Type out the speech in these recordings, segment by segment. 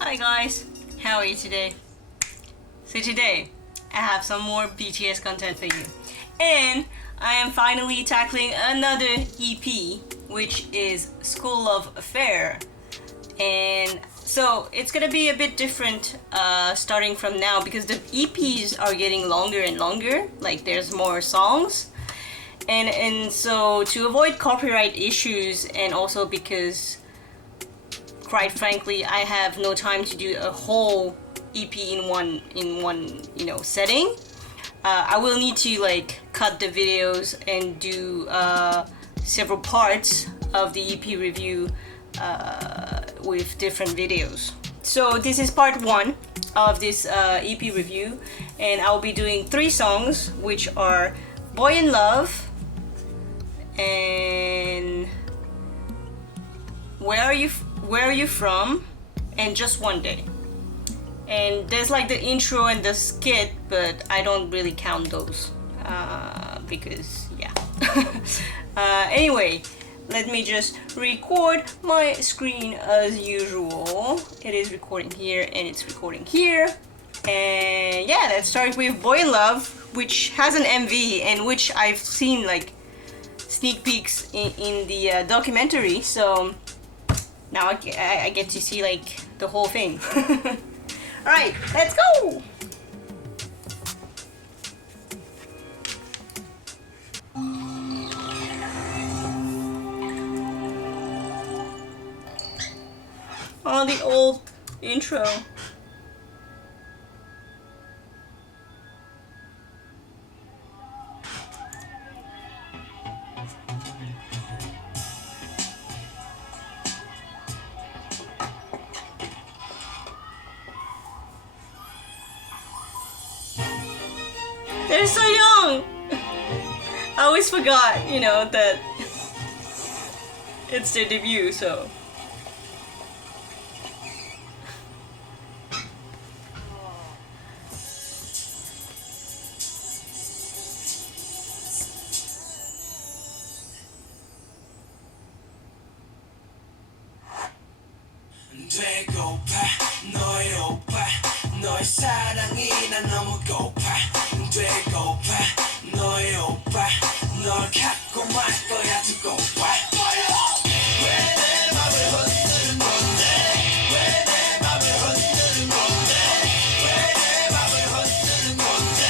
Hi guys, how are you today? So today, I have some more BTS content for you. And I am finally tackling another EP, which is Skool Luv Affair. And so it's gonna be a bit different starting from now because the EPs are getting longer and longer, like there's more songs. And so to avoid copyright issues and also because quite frankly I have no time to do a whole EP in one setting, I will need to like cut the videos and do several parts of the EP review with different videos. So this is part 1 of this EP review, and I'll be doing 3 songs, which are Boy in Love and Where Are You From and Just One Day. And there's like the intro and the skit, but I don't really count those because yeah. Anyway, let me just record my screen as usual. It is recording here and it's recording here. And yeah, let's start with Boy in Love, which has an MV and which I've seen like sneak peeks in the documentary. So now I get to see like the whole thing. Alright, let's go! Oh, the old intro. They're so young! I always forgot, that it's their debut, so. 되고파 너의 오빠 너의 사랑이 난 너무 고파 되고파 너의 오빠 널 갖고 말 거야 두고 봐 왜 내 맘을 흔드는 건데 왜 내 맘을 흔드는 건데 왜 내 맘을 흔드는 건데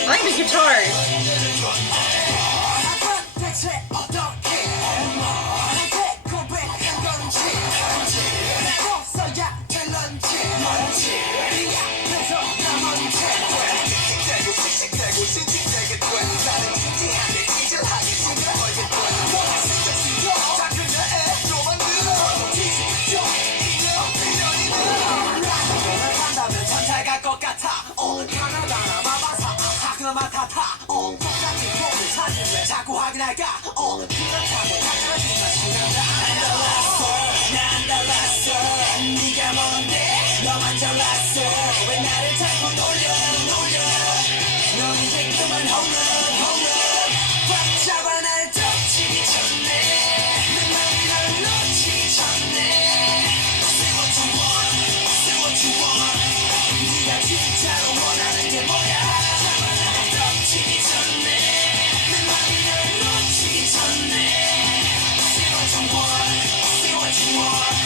I like the guitars. 대체 어떻게 나한테 고백한 건지 써야 될런지 뭔지 네 앞에서 나 뭔지 씩씩대고 씩씩대고 징징대게 돼 나는 징징하게 찌질하게 징그러하게 돼 너의 생각지로 다 그녀의 또 만들어 뒤집어져 인연이 늘어 너를 한다면 천잘 갈 것 같아 하나하나 마마사 하그나마 타타 똑같은 꿈을 찾으면 자꾸 확인할까 그렇다고 당연하지만 시간 다 안 달랐어 난 달랐어 네가 뭔데 너만 잘났어 왜 나를 자꾸 놀려 넌 이제 그만 홈런 꽉 잡아 날 덮치기 전에 내 맘이 널 놓치기 전에 Say what you want Say what you want 네가 진짜로 원하는 게 뭐야 잡아 날 덮치기 전에 내 맘이 널 놓치기 전에 Say what you want Say what you want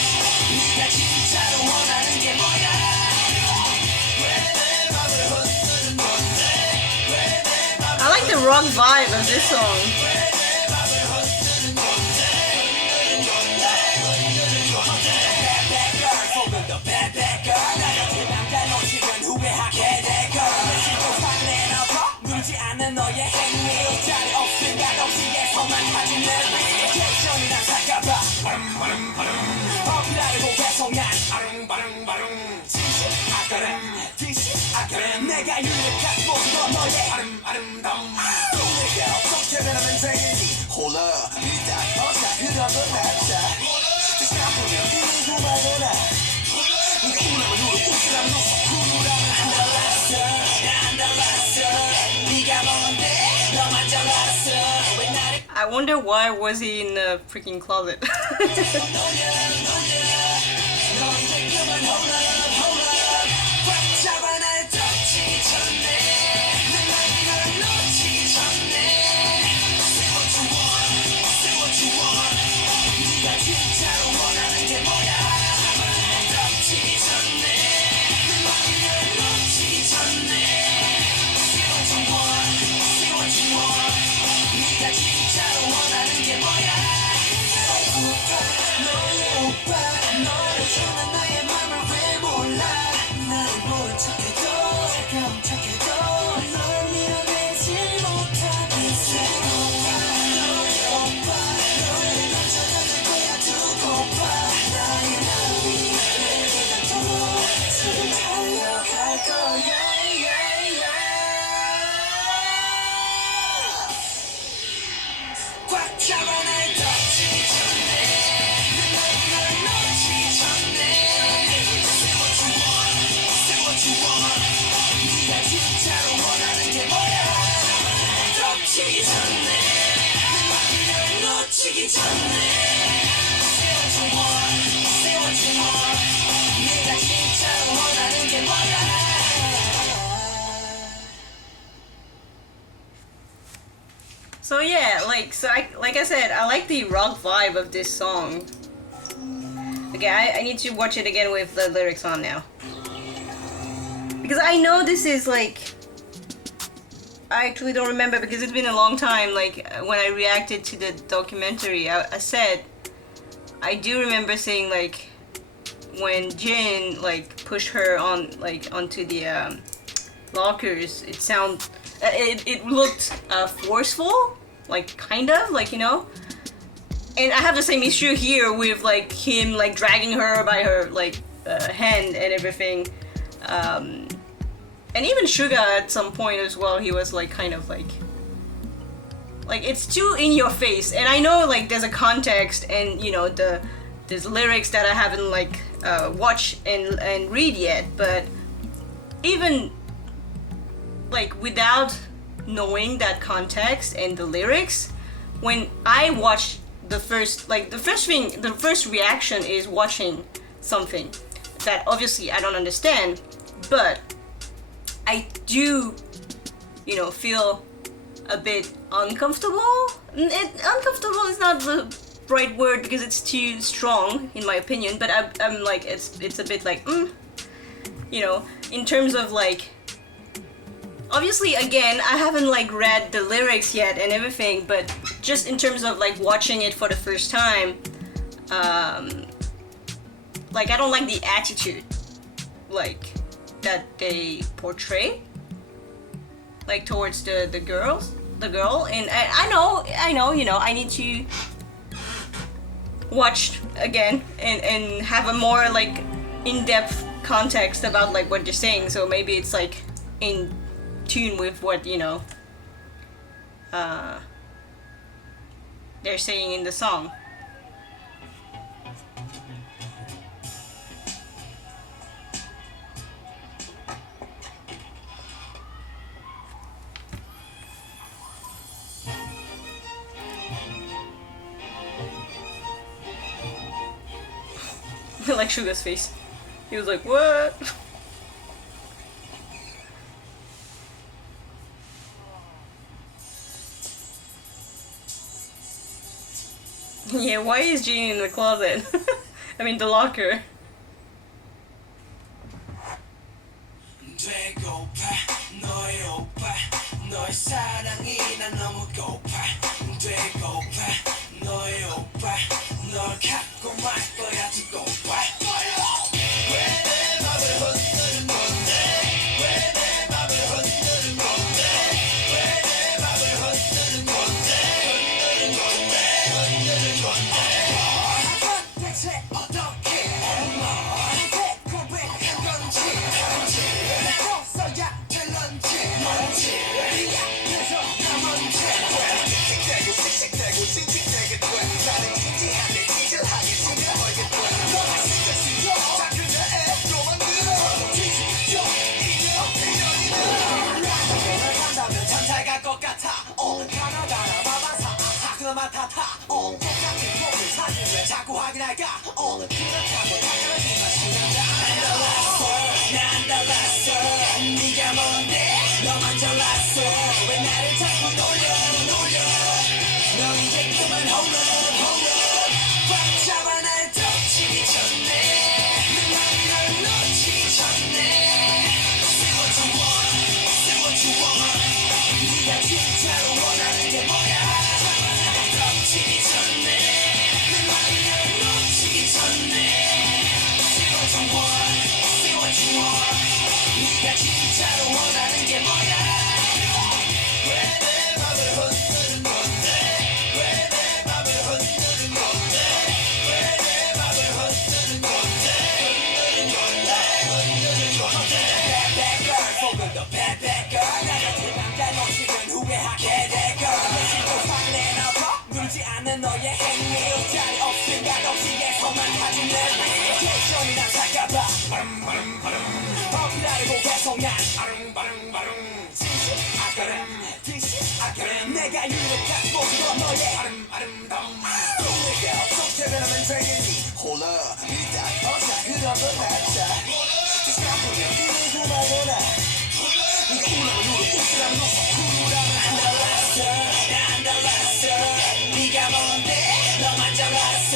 네가 진짜로 원하는 게 뭐야 왜 내 맘을 흔드는 건데 왜 내 맘을 I like the rock vibe of this song. 내 맘을 흔드는 건데 Bad bad girl 속은 더 bad bad girl 나 같은 남자 놓치면 후회하게 될 걸 내심도 상내나봐 누르지 않는 너의 행위 자리 없음 맛없이에서만 가진 내 리액션이 난 살까봐 어필하려고 계속 난 진실 아까름 진실 아까름 내가 유력한 모든 너의 아름다움 내가 어떻게 변하면 되겠니 홀라 일단 어서 흐르고 납자 다시 나보면 이루고 말거나 네가 우라면 울어 웃으라면 웃어 구라면 안 달랐어 안 달랐어 네가 뭔데 너만 잘났어 왜 나를 I wonder why was he in the freaking closet. 너 이제 그만 홀라 난 나의 맘을 왜 몰라 나를 모른 척해도 차가운 척해도 널 밀어내지 못하는 새로운 너의 오빠 너를 널 거야 두고 봐 나의 마음이 내가 더 지금 달려갈 거야 꽉 잡아 날 덮치기 전에 널 놓치기 전에 Say what you want, say what you want 네가 진짜로 원하는 게 뭐야 덮치기 전에 널 놓치기 전에 Say what you want, say what you want 네가 진짜로 원하는 게 뭐야 So yeah, like I said, I like the rock vibe of this song. Okay, I need to watch it again with the lyrics on now. Because I know this is like, I actually don't remember because it's been a long time. Like when I reacted to the documentary, I said, I do remember saying like when Jin like pushed her on like onto the lockers, it looked forceful, like kind of like, you know. And I have the same issue here with like him like dragging her by her like hand and everything, and even Suga at some point as well. He was like kind of like it's too in your face. And I know like there's a context and you know there's lyrics that I haven't like watched and read yet, but even like without knowing that context and the lyrics, when I watch the first reaction is watching something that obviously I don't understand, but I do, you know, feel a bit uncomfortable. Uncomfortable is not the right word because it's too strong in my opinion, but I'm like it's a bit like you know, in terms of like, obviously again I haven't like read the lyrics yet and everything, but just in terms of like watching it for the first time, like I don't like the attitude like that they portray like towards the girl, and I know, you know, I need to watch again and have a more like in-depth context about like what they're saying, so maybe it's like in tune with what, you know, they're saying in the song. Like Suga's face. He was like, what? Yeah, why is Jean in the closet? I mean, the locker. you want, say what you want. 네가 진짜로 원하는 게 뭐야? 왜 내 맘을 흔드는 건데? 왜 내 맘을 흔드는 건데? 왜 내 맘을 흔드는 건데? 흔드는 건데? 흔드는 건데? Bad bad girl, 속은 더 bad bad girl. 나 같은 남자 놓치면 후회하게 될 걸. 내심도 화내놓고 울지 않는 너의 행위. 자리 없음 가독시에서만 하지 내 텐션이나 살까봐. 어필하려고 계속 난 진실 아까름 진실 아까름 내가 유력한 모습으로 너의 아름다움 내가 어떻게 변하면 되겠니 홀라 일단 어자 그런 걸 하자 다시 바꾸면 네 고마워라 네가 울라면 울어 웃으라면 웃어 구라면 달랐어 난 달랐어 네가 뭔데 너만 잘났어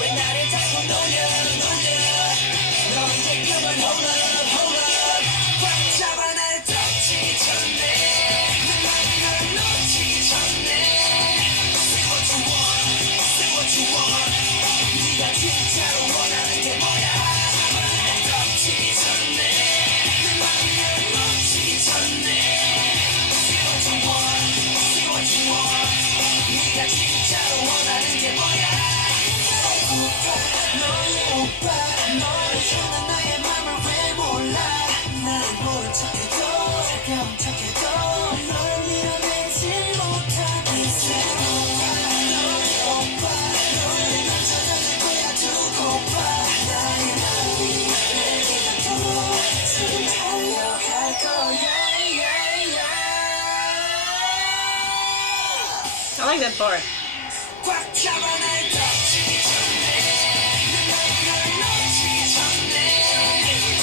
왜 나를 자꾸 놀려 너는 지금은 hold up 꽉 잡아 날 덮치기 전에 내 맘을 놓치기 전에 Say what you want, say what you want 네가 진짜로 원하는 게 뭐야 잡아 날 덮치기 전에 내 맘을 놓치기 전에 Say what you want, say what you want 네가 진짜로 원하는 게 뭐야 너의 오빠 너를 향한 나의 맘을 왜 몰라 나는 모른 척해도 차가운 척해도 널 밀어내지 못하겠어 너의 오빠 너를 난 찾아줄 거야 두고 봐 나의 마음이 내게 닿도록 지금 달려갈 거야 I like that part. 꽉 잡아 날 덮치기 전에 내 맘을 놓치기 전에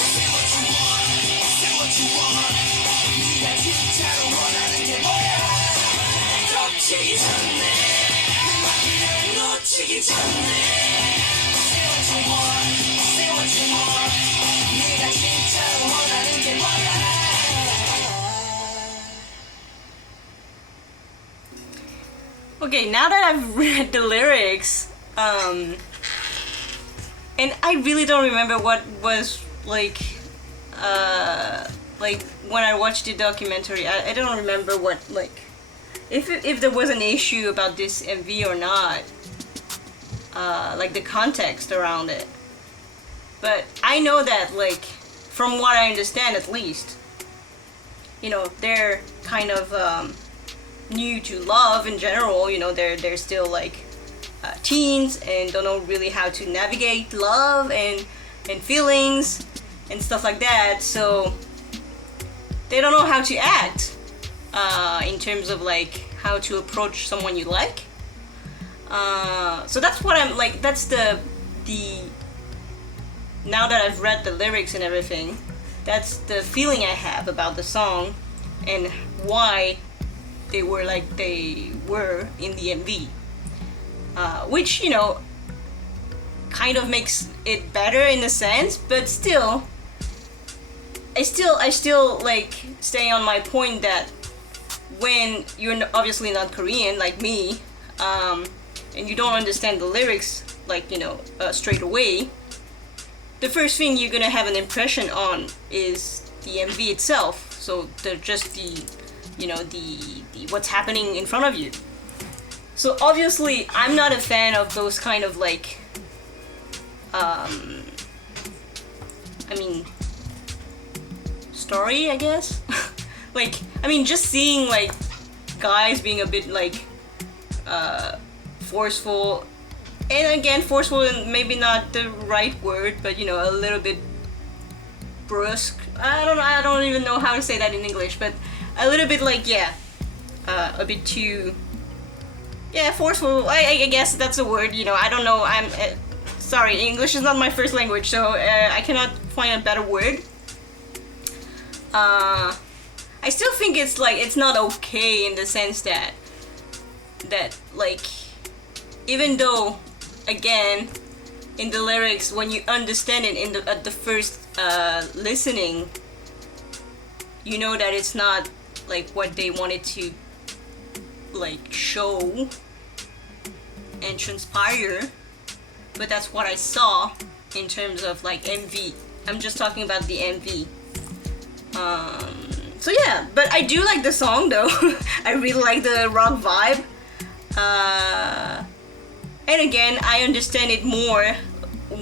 Say what you want, say what you want 네가 진짜로 원하는 게 뭐야 날 덮치기 전에 내 맘을 놓치기 전에 Say what you want, say what you want 네가 진짜로 원하는 게 뭐야 Okay, now that I've read the lyrics, and I really don't remember what was like when I watched the documentary. I don't remember what like if there was an issue about this MV or not, like the context around it. But I know that like from what I understand at least, you know, they're kind of new to love in general. You know, they're still like teens and don't know really how to navigate love and feelings and stuff like that, so they don't know how to act in terms of like how to approach someone you like. So that's what I'm like, that's the now that I've read the lyrics and everything, that's the feeling I have about the song and why they were like they were in the MV, which, you know, kind of makes it better in a sense, but still I still like stay on my point that when you're obviously not Korean like me, and you don't understand the lyrics like, you know, straight away, the first thing you're gonna have an impression on is the MV itself. So just the, you know, the what's happening in front of you. So obviously I'm not a fan of those kind of like I mean story, I guess. Like, I mean, just seeing like guys being a bit like forceful, and again forceful and maybe not the right word, but you know, a little bit brusque. I don't even know how to say that in English, but a little bit like, yeah, a bit too, yeah, forceful. I guess that's a word, you know. I don't know. I'm sorry, English is not my first language, so I cannot find a better word. I still think it's like it's not okay in the sense that like, even though again in the lyrics, when you understand it at the first listening, you know that it's not like what they wanted to like show and transpire, but that's what I saw in terms of like MV. I'm just talking about the MV. So yeah, but I do like the song though. I really like the rock vibe. And again, I understand it more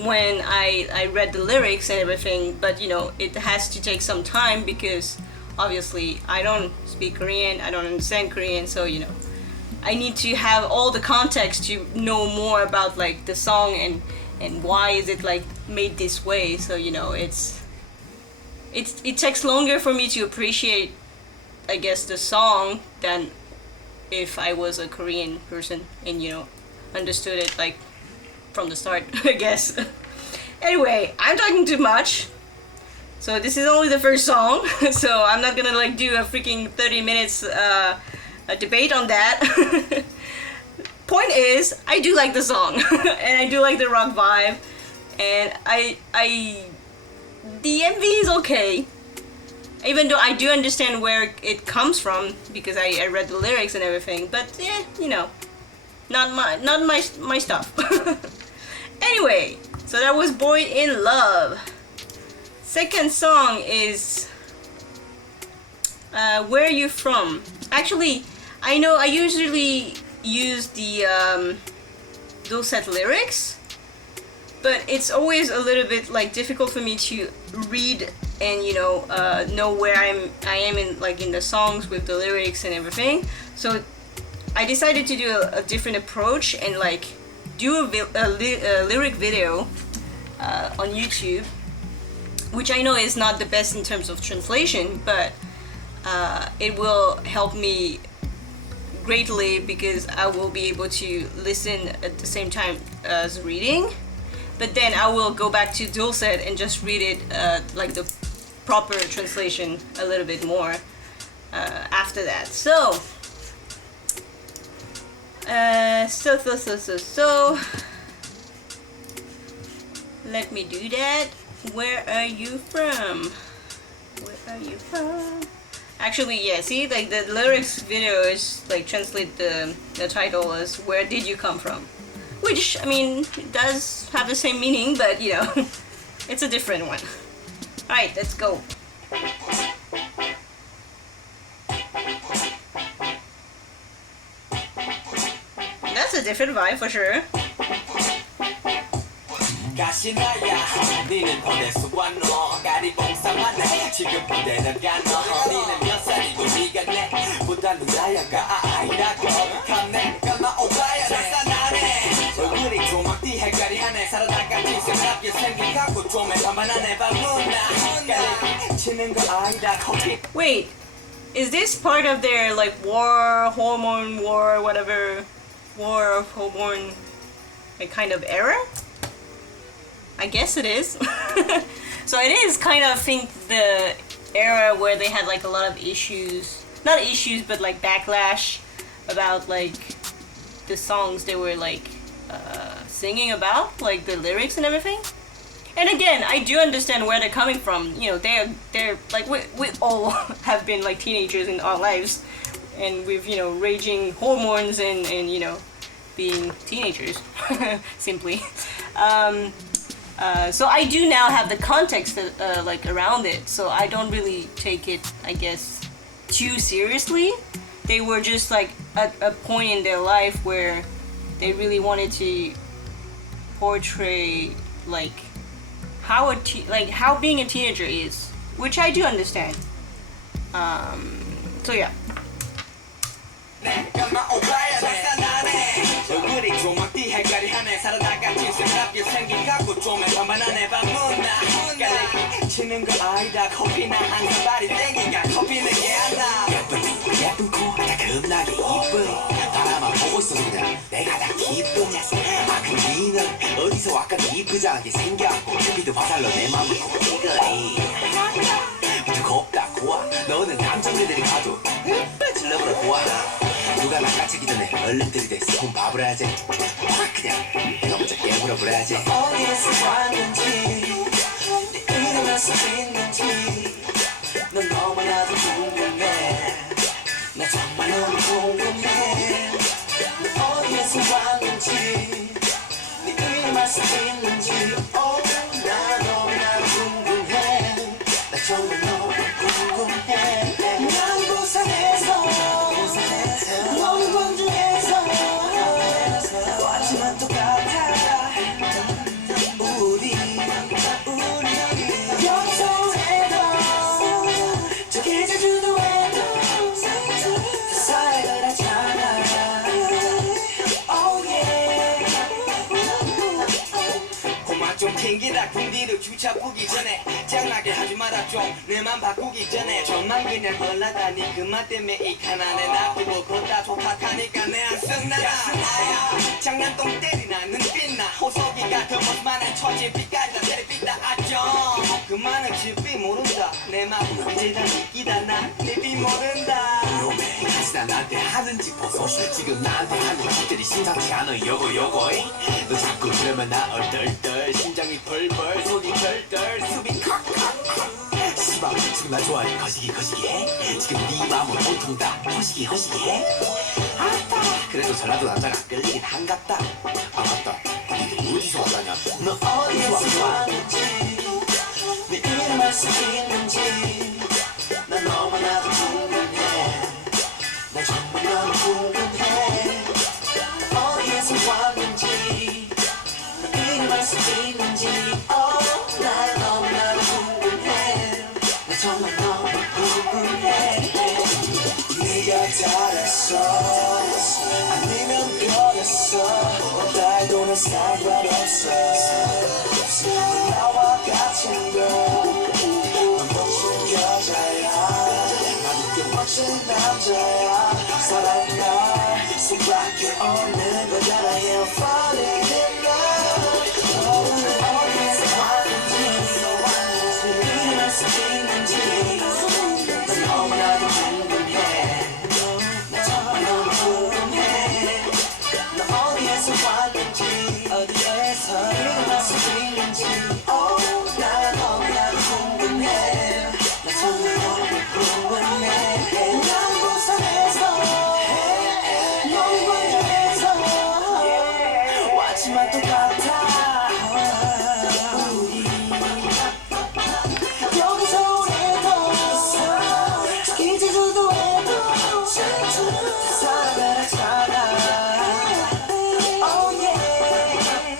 when I read the lyrics and everything, but you know, it has to take some time because obviously I don't speak Korean, I don't understand Korean, so you know, I need to have all the context to know more about like the song and why is it like made this way. So you know, it takes longer for me to appreciate, I guess, the song than if I was a Korean person and you know, understood it like from the start, I guess. Anyway, I'm talking too much. So this is only the first song, so I'm not gonna like do a freaking 30 minutes a debate on that. Point is, I do like the song, and I do like the rock vibe, and the MV is okay. Even though I do understand where it comes from because I read the lyrics and everything, but yeah, you know, not my stuff. Anyway, so that was Boy in Love. Second song is Where You From. Actually, I know I usually use the dulcet lyrics, but it's always a little bit like difficult for me to read and you know where I am in like in the songs with the lyrics and everything. So I decided to do a different approach and like do a lyric video on YouTube, which I know is not the best in terms of translation, but it will help me greatly because I will be able to listen at the same time as reading. But then I will go back to dulcet and just read it like the proper translation a little bit more after that. So let me do that. Where are you from? Where are you from? Actually, yeah, see, like the lyrics video is like translate the title as Where Did You Come From? Which, I mean, it does have the same meaning, but you know, it's a different one. Alright, let's go. That's a different vibe for sure. 가시나야 니는 어디서 왔노 까리봉사만해 지금 보내는 가너 니는 몇 살이고 니가 내보다는 나야가 아이라고 감내 까마 오바야 나사나네 얼굴이 조막띠 헷갈리하네 살아나같이 생각이 생기갖고 좀에 반반하네 밤문나 깔리 치는 거 아이라 커피. Wait, is this part of their like hormone war, whatever, war of hormone, like kind of era? I guess it is. So it is kind of, I think, the era where they had like a lot of issues, not issues, but like backlash about like the songs they were like singing about, like the lyrics and everything. And again, I do understand where they're coming from. You know, they're like we all have been like teenagers in our lives, and with you know raging hormones and you know being teenagers simply. So I do now have the context like around it, so I don't really take it, I guess, too seriously. They were just like at a point in their life where they really wanted to portray like how how being a teenager is, which I do understand. So yeah. 얼굴이 조막띠 헷갈리하네 살아나같이 생각이 생기갖고 좀에 반반하네 밤문나 깔리 치는 거 아니다 커피나 한 사발이 땡기가 커피는 얘한다 예쁜 코가 겁나게 이뻐 바라만 보고 있어도 그냥 내가 다 기뻐 아 그 니는 어디서 아까 이쁘장하게 생겨갖고 준비도 화살로 내 맘을 이거리 겁다 고와 너는 남자들이 가도 질러버려 고와 누가 낚아채기 전에 얼른 들이대 손 봐버려야지 확 그냥 너부터 깨물어버려야지 어디에서 왔는지 네 이름에서 있는지 넌 너무나도 궁금해 나 정말 너무 궁금해 너 어디에서 왔는지 네 이름에서 있는지 주차 보기 전에 짱나게 하지 마라 좀 내 맘 바꾸기 전에 저만 그냥 올라다니 그만 때문에 이 가난에 놔두고 걷다 좋다하니까 내 안성 나야 장난똥 때리나 눈빛나 호석이 같은 멋만한 처지 빛깔이 다 때려빛다 아정 그만은 집이 모른다 내 맘 이제 다 믿기다 난내비 모른다 나 나한테 하는 짓 벗어 지금 나한테 하는 짓들이 심상치 않아 요거 너 자꾸 그러면 나 얼떨떨 심장이 벌벌 속이 덜덜 숨이 컥컥 씨발 지금 나 좋아해 거시기 해 지금 네 마음은 온통 다 허시기 해 아따 그래도 전라도 남자가 끌리긴 한갑다 아 맞다 니들 어디서 왔다냐 너 어디서 왔는지 네 이름 알 수 있는지 난 너무나도 궁금해 난 정말 너무 궁금해 어디에서 왔는지 내 이름 알 수 있는지 난 너무나도 궁금해 난 정말 너무 궁금해 네가 잘했어 아니면 변했어 달도는 상관없어 나와 같은 넌 멋진 여자야 나도 꽤 멋진 남자야 사랑은 날 수밖에 없는 거잖아 Yeah, falling in love 너는 어디에서 왔는지 이름 알 수 있는지 난 너무나도 궁금해 나 정말 너무 궁금해 너 어디에서 왔는지 이름 알 수 있는지 난 너무나도 궁금해 나 정말 너무 궁금해 난 부산에서 너무 먼저에서 왔지만 똑같아 우리 여기서 오래도 저기 제주도 해도 사랑을 하잖아 Oh yeah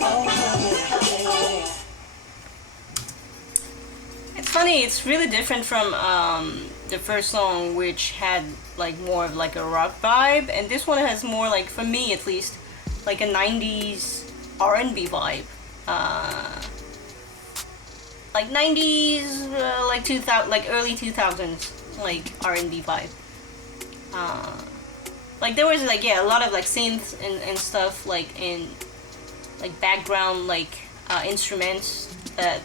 Oh yeah It's funny, it's really different from the first song, which had like more of like a rock vibe, and this one has more like, for me at least, like a 90s R&B vibe. Like 90s, like 2000, like early 2000s, like R&B vibe. Like there was like, yeah, a lot of like synths and stuff, like in like background like instruments that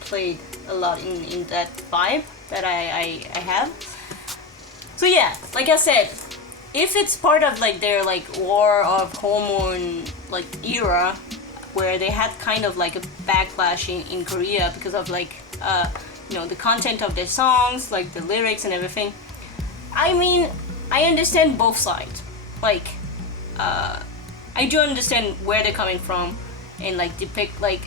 played a lot in that vibe that I have. So yeah, like I said, if it's part of like their like war of hormone like era, where they had kind of like a backlash in Korea because of like you know, the content of their songs, like the lyrics and everything, I mean, I understand both sides. Like I do understand where they're coming from, and like depict like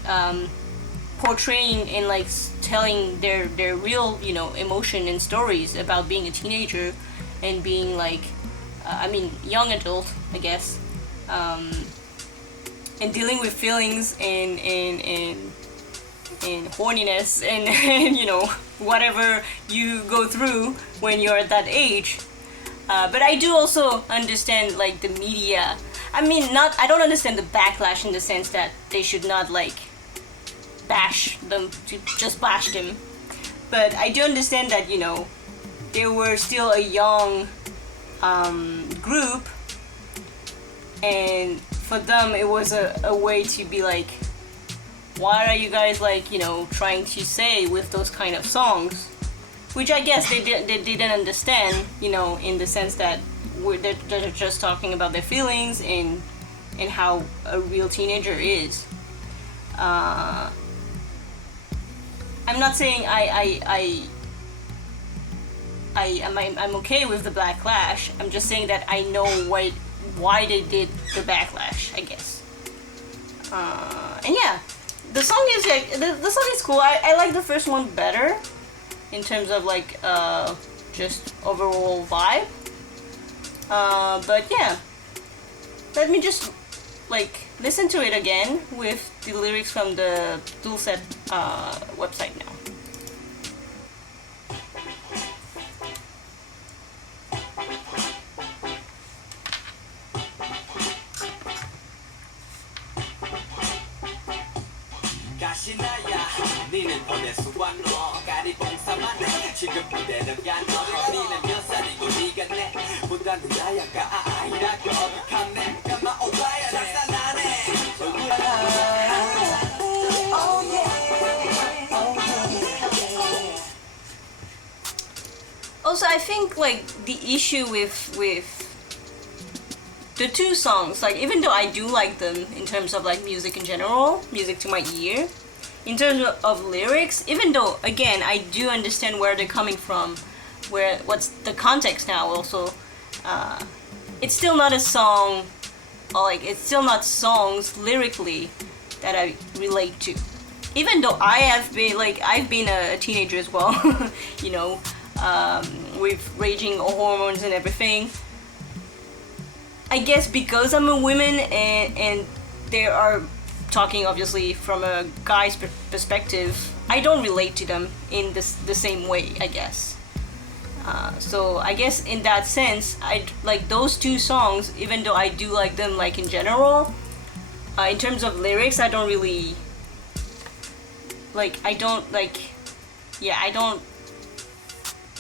portraying and like telling their real, you know, emotion and stories about being a teenager and being like I mean young adult, I guess, and dealing with feelings and horniness and you know, whatever you go through when you're at that age. But I do also understand like the media. I mean, I don't understand the backlash in the sense that they should not like bash them, to just bash them. But I do understand that, you know, they were still a young group, and for them it was a way to be like, what are you guys like, you know, trying to say with those kind of songs? Which I guess they didn't understand, you know, in the sense that they're just talking about their feelings and how a real teenager is. I'm not saying I'm okay with the backlash. I'm just saying that I know why they did the backlash, I guess. And yeah, the song is like the song is cool. I like the first one better in terms of like just overall vibe. But yeah, let me just like listen to it again with the lyrics from the Dulcet website now. 다시 나야 네 데려가 너 니는 몇 살이고 니가 내보다는 나야가 아이라고 어떡한 내가 나오봐야 작살나네 Also, I think like the issue with the two songs, like even though I do like them in terms of like music in general, music to my ear, in terms of lyrics, even though again I do understand where they're coming from, what's the context now also, it's still not a song, or like it's still not songs lyrically that I relate to. Even though I've been a teenager as well, you know, with raging hormones and everything. I guess because I'm a woman and they are talking obviously from a guy's perspective, I don't relate to them in the same way, I guess. So I guess in that sense, I like those two songs, even though I do like them like in general. In terms of lyrics, I don't really like. I don't like. Yeah, I don't.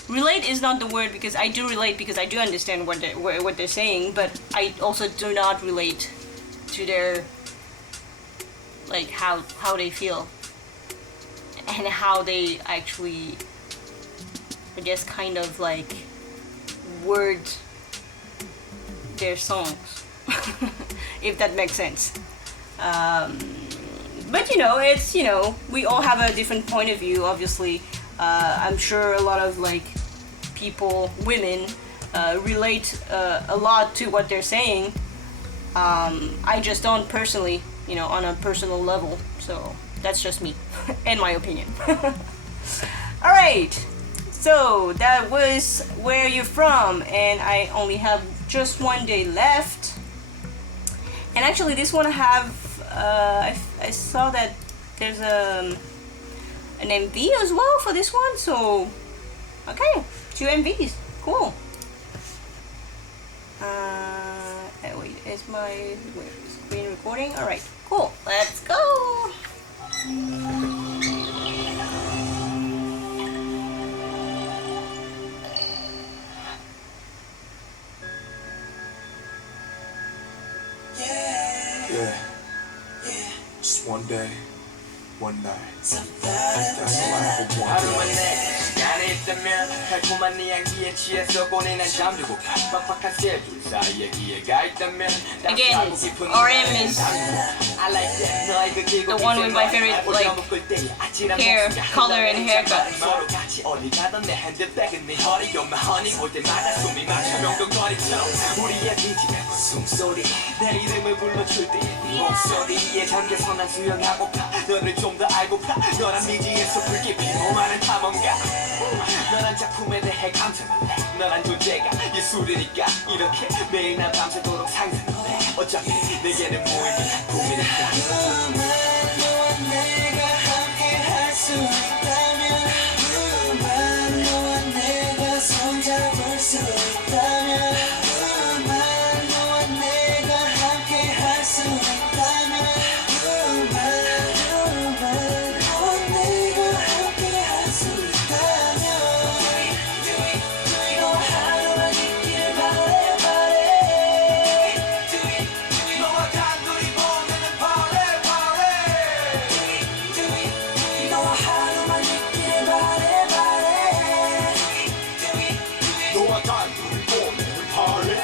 Relate is not the word, because I do relate because I do understand what they're saying, but I also do not relate to their like how they feel and how they actually, I guess, kind of like word their songs, if that makes sense. But you know, it's, you know, we all have a different point of view, obviously. I'm sure a lot of like people, women, relate a lot to what they're saying. I just don't personally, you know, on a personal level. So that's just me and my opinion. Alright, so that was Where You're From, and I only have just one day left. And actually this one I have, I saw that there's an MV as well for this one, so okay, 2 MVs, cool. Wait, is my screen recording? Alright, cool, let's go. Yeah, just one day, one night. That's all I ever 하루만 wanted. 내 시간이 있다면 달콤한 네 향기에 취해서 보내는 잠들고 빡빡한 스케줄 사이에 기회가 있다면 Again, RM is the one with my favorite like hair color and haircut. 서로 같이 어디 가던 내 핸드백은 네 허리요만 허니 볼 때마다 숨이 막혀 명동거리처럼 우리의 비지면 숨소리 내 이름을 불러줄 때네 목소리에 잠겨서 난 수영하고파 너를 좀 더 알고파 너란 미지에서 불 깊이 오만한 탐험가 너란 작품에 대해 감상을 해 너란 존재가 예술이니까 이렇게 매일 난 밤새도록 상상을 해 어차피 내게는 무의미한 꿈이니까 너와 내가 함께 할 수 있다면 너와 내가 손잡을 수 있다면 너와 내가 함께 할 수 있다면 너와 내가 함께 할 수 있다면 너와 하루만 있기를 바래 너와 단둘이 보내는 party 너와 하루만 있기를 바래 너와 단둘이 보내는 party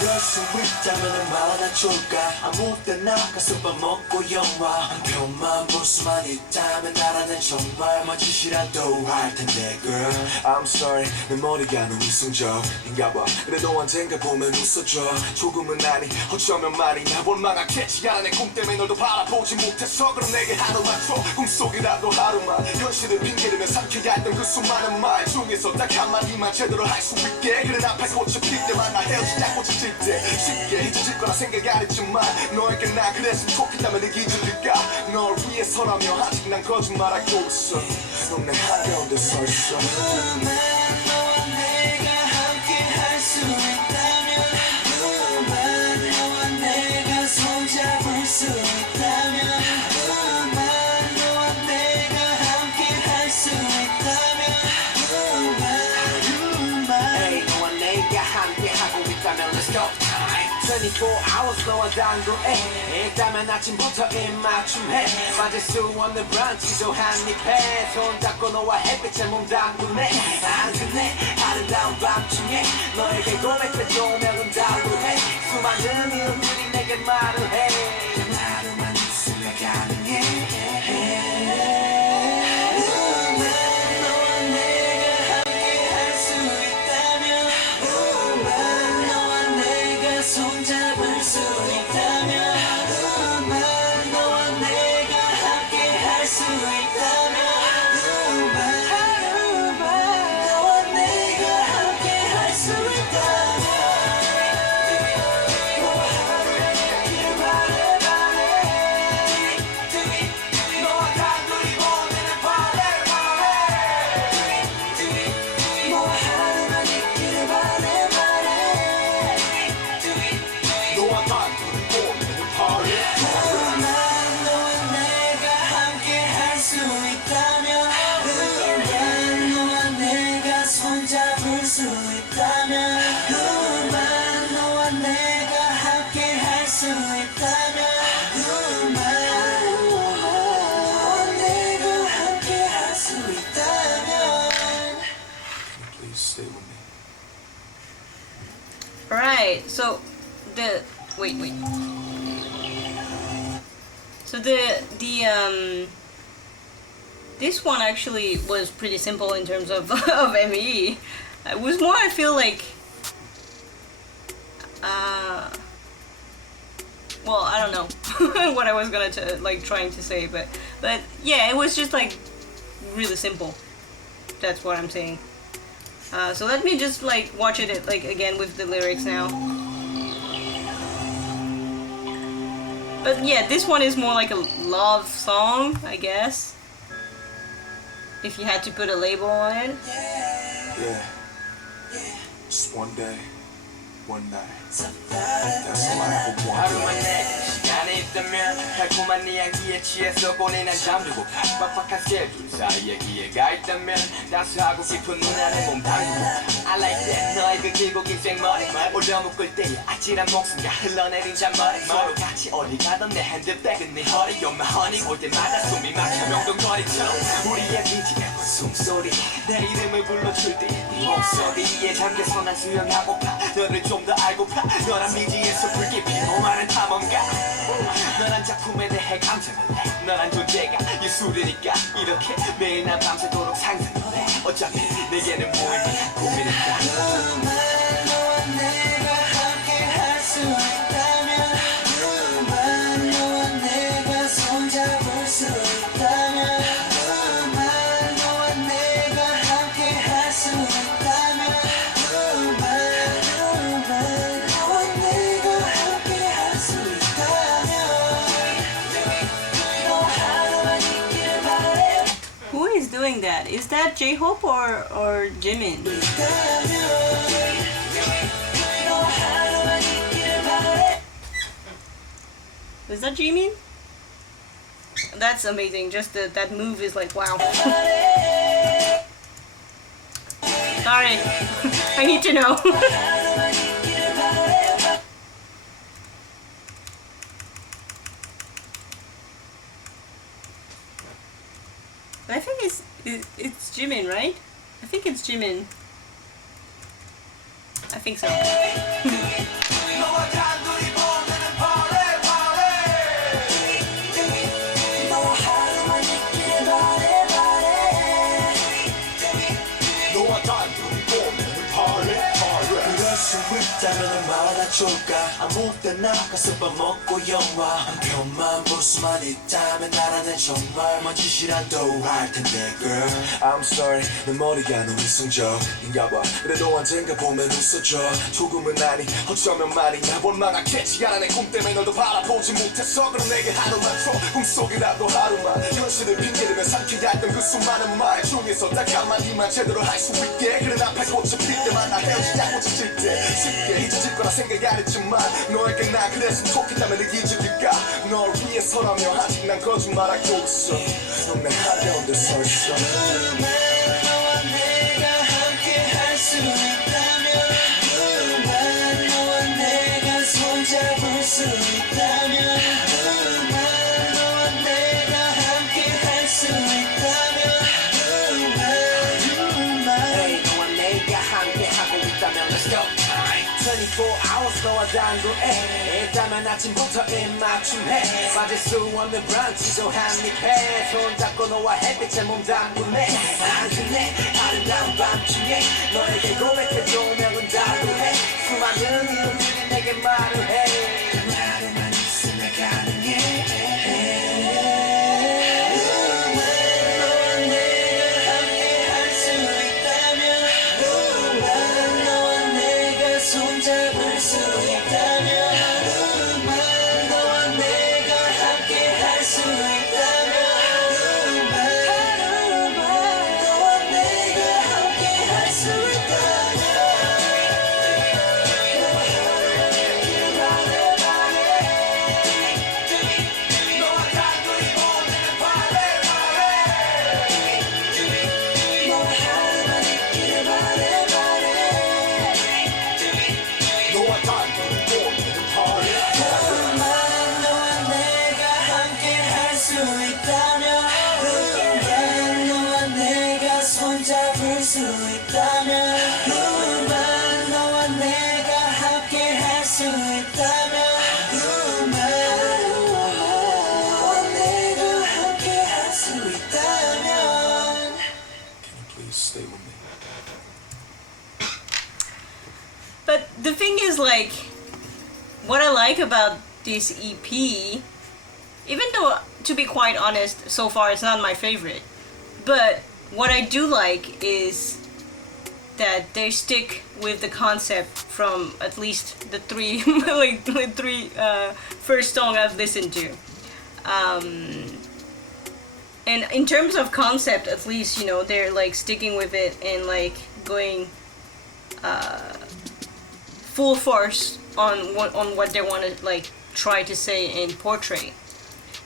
그럴 수 있다면 얼마나 좋을까 아무 때나 가서 밥 먹고 영화 한 편만 볼 수만 있다면 나라는 정말 뭔 짓이라도 할 텐데 girl I'm sorry 내 머리가 너무 이성적인가 봐 그래도 언젠가 보면 웃어줘 조금은 아니 어쩌면 말이 나 원망하겠지 않아 내 꿈 때문에 널도 바라보지 못해서 그럼 내게 하루만 줘 꿈속이라도 하루만 현실을 핑계대며 삼켜야 했던 그 수많은 말 중에서 딱 한마디만 제대로 할 수 있게 그래 앞에 꽃이 필 때만 나 헤어지자 꽃이 질 때 쉽게 잊어질 거라 생각 안 했지만 너에게 나 그랬으면 좋겠다면 내 기준일까 널 위해서라며 아직 난 거짓말하고 있어 넌 내 한가운데 서 있어 너와 내가 함께 할 수 있다면 너와 내가 손잡을 수 있다면 너와 내가 함께 할 수 있다면 24 hours 너와 당도해 일단은 아침부터 입맞춤해 빠질 수 없는 브런치도 한입해 손잡고 너와 햇빛에 몸 담그네 안 끝내 아름다운 밤중에 너에게 고백해 조명은 달루해 수많은 이유들이 내게 말을 해 나로만 있으면 가능해 손잡을 수 있다면 너와 내가 함께 할 수 있다면 너와 내가 함께 할 수 있다면 너와 함께 바래 너와 단둘이 보내는 바래 너와 하루만 있기를 바래 너와 단둘이 보내는 파리 너와 내가 함께 할 수 있다면 너와 내가 손잡을 수 있다면 너와 내가 함께 할 수 있다면 너와 내가 함께 할 수 있다면 Please stay with me Alright, so the wait. So this one actually was pretty simple in terms of of ME. It was more, I feel like well, I don't know what I was gonna trying to say, but yeah, it was just like really simple. That's what I'm saying. So let me just like watch it like again with the lyrics now. But yeah, this one is more like a love song, I guess. If you had to put a label on it. Yeah. Just one day, one night. That's all I ever 하루만 wanted. 내 시간이 있다면 달콤한 네 향기에 취해서 보내는 잠들고 빡빡한 스케줄 사이에 기회가 있다면 따스하고 깊은 눈 안에 몸 담그고 I like that 너의 그 길고 긴 생머리 올려묶을 때의 아찔한 목숨과 흘러내린 잔머리 서로 같이 어디 가던 내 핸드백은 네 허리 You're my honey 올 때마다 숨이 막혀 명동거리처럼 우리의 비지가 숨소리 내 이름을 불러줄 때네 목소리에 잠겨서 난 수영하고파 너를 좀 더 알고파 너란 미지에서 붉게 피고마는 탐험가 너란 작품에 대해 감상을 해 너란 존재가 예술이니까 이렇게 매일 난 밤새도록 상상을 해 어차피 내게는 무의미한 고민이다 너와 내가 함께 할 수 있다면 너와 내가 손잡을 수 있다면 너와 내가 함께 할 수 있다면 너와 내가 함께 할 수 있다면 너와 하루만 있길 바래 Who is doing that? Is that J-Hope or Jimin? 너와 하루만 있길 바래 Is that Jimin? That's amazing. Just that move is like wow. Sorry, I need to know. I think it's Jimin, right? I think it's Jimin. I think so. 너와 단둘이 보내는 바래 너와 하루만 있길 바래 너와 단둘이 보내는 파리 그럴 수 있다면 얼마나 좋을까 아무 때나 가서 밥 먹고 영화 한 편만 볼 수만 있다면 나라는 정말 먼 짓이라도 할 텐데 girl I'm sorry 내 머리가 너무 이성적인가 봐 그래도 언젠가 보면 웃어줘 조금은 아니 어쩌면 말이야 볼만하겠지 않아 내 꿈 때문에 너도 바라보지 못했어 그럼 내게 하루만 줘 꿈속이라도 하루만 현실을 핑계대며 삼켜야 했던 그 수많은 말 중에서 딱 한마디만 제대로 할 수 있게 그래 앞에 꽃이 필 때마다 헤어지자고 지칠 때 쉽게 잊어질 거라 생각 안 했지만 너에게 나 그랬으면 좋겠다면 내 잊어질까 널 위해서라며 아직 난 거짓말하고 있어 넌 내 한가운데 서 있어 너와 내가 함께 할 수 있다면 너와 내가 손 hours 너와 당구해 일단은 아침부터 입맞춤해 빠질 수 없는 브런치도 한입해 손잡고 너와 햇빛에 몸 담그네 안주네 아름다운 밤중에 너에게 고백해 조명은 다루해 수많은 이유들이 내게 말을 해 말에만 있으면 가능해 But the thing is, like, what I like about this EP, even though, to be quite honest, so far it's not my favorite, but what I do like is that they stick with the concept from at least the three like the three first song I've listened to. And in terms of concept, at least, you know, they're like sticking with it and like going full force on what they want to like try to say and portray.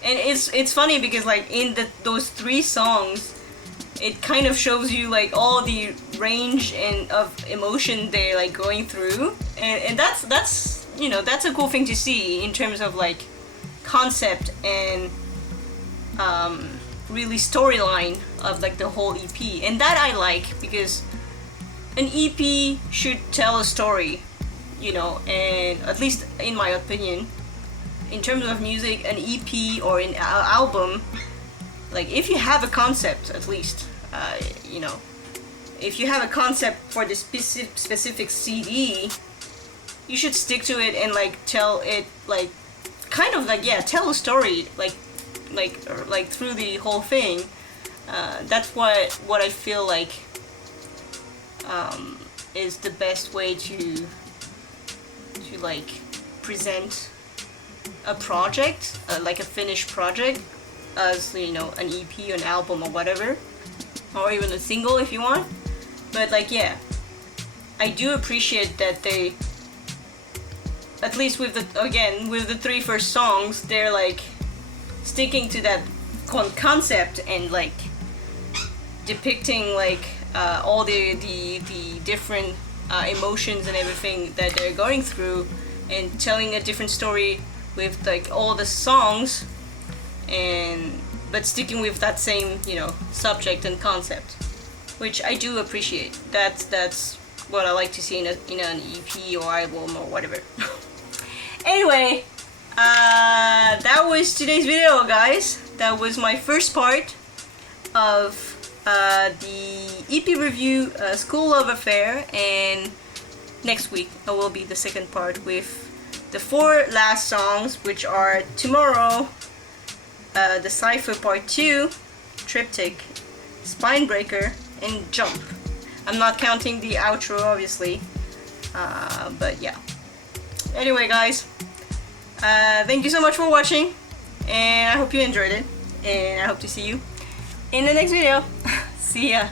And it's funny because like in those three songs, it kind of shows you like all the range and of emotion they're like going through, and that's you know, that's a cool thing to see in terms of like concept and really storyline of like the whole EP. And that I like, because an EP should tell a story, you know, and at least in my opinion, in terms of music, an EP or an album, like if you have a concept, at least, you know, if you have a concept for the specific CD, you should stick to it and like tell it, like kind of like, yeah, tell a story like through the whole thing. That's what I feel like is the best way to like present a project, like a finished project, as, you know, an EP, an album or whatever, or even a single if you want. But like, yeah, I do appreciate that they, at least with the three first songs, they're like sticking to that concept and like depicting like all the different emotions and everything that they're going through, and telling a different story with like all the songs, and but sticking with that same, you know, subject and concept, which I do appreciate. That's what I like to see in an EP or album or whatever. Anyway, that was today's video, guys. That was my first part of the EP review, Skool Luv Affair, and next week will be the second part with the 4 last songs, which are Tomorrow, the Cypher Part 2, Triptych, Spinebreaker, and Jump. I'm not counting the outro, obviously, but yeah. Anyway, guys, thank you so much for watching, and I hope you enjoyed it, and I hope to see you in the next video. See ya.